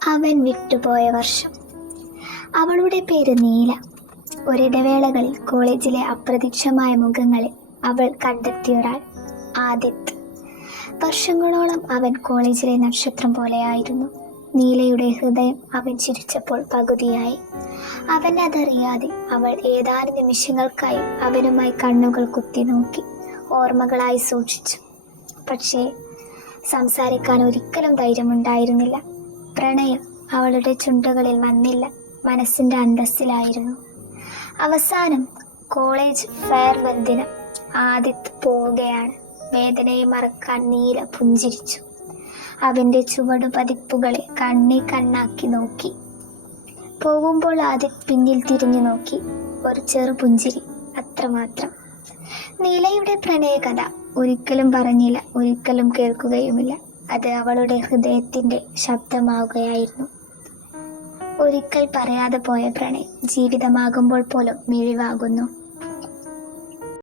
അവൻ വിട്ടുപോയ വർഷം. അവളുടെ പേര് നീല. ഒരിടവേളകളിൽ കോളേജിലെ അപ്രത്യക്ഷമായ മുഖങ്ങളിൽ അവൾ കണ്ടെത്തിയൊരാൾ ആദിത്ത്. വർഷങ്ങളോളം അവൻ കോളേജിലെ നക്ഷത്രം പോലെയായിരുന്നു. നീലയുടെ ഹൃദയം അവൻ ചിരിച്ചപ്പോൾ പകുതിയായി. അവൻ അതറിയാതെ അവൾ ഏതാനും നിമിഷങ്ങൾക്കായി അവനുമായി കണ്ണുകൾ കുത്തി നോക്കി, ഓർമ്മകളായി സൂക്ഷിച്ചു. പക്ഷേ സംസാരിക്കാൻ ഒരിക്കലും ധൈര്യമുണ്ടായിരുന്നില്ല. പ്രണയം അവളുടെ ചുണ്ടുകളിൽ വന്നില്ല, മനസ്സിൻ്റെ അന്തസ്സിലായിരുന്നു. അവസാനം കോളേജ് ഫെയർവെൽ ദിനം. ആദിത്ത് പോവുകയാണ്. വേദനയെ മറക്കാൻ നീല പുഞ്ചിരിച്ചു. അവൻ്റെ ചുവടുപതിപ്പുകളെ കണ്ണാക്കി നോക്കി. പോകുമ്പോൾ ആദിത്ത് പിന്നിൽ തിരിഞ്ഞു നോക്കി. ഒരു ചെറു പുഞ്ചിരി, അത്രമാത്രം. നീലയുടെ പ്രണയകഥ ഒരിക്കലും പറഞ്ഞില്ല, ഒരിക്കലും കേൾക്കുകയുമില്ല. അത് അവളുടെ ഹൃദയത്തിൻ്റെ ശബ്ദമാവുകയായിരുന്നു. ഒരിക്കൽ പറയാതെ പോയ പ്രണയം ജീവിതമാകുമ്പോൾ പോലും മിഴിവാകുന്നു.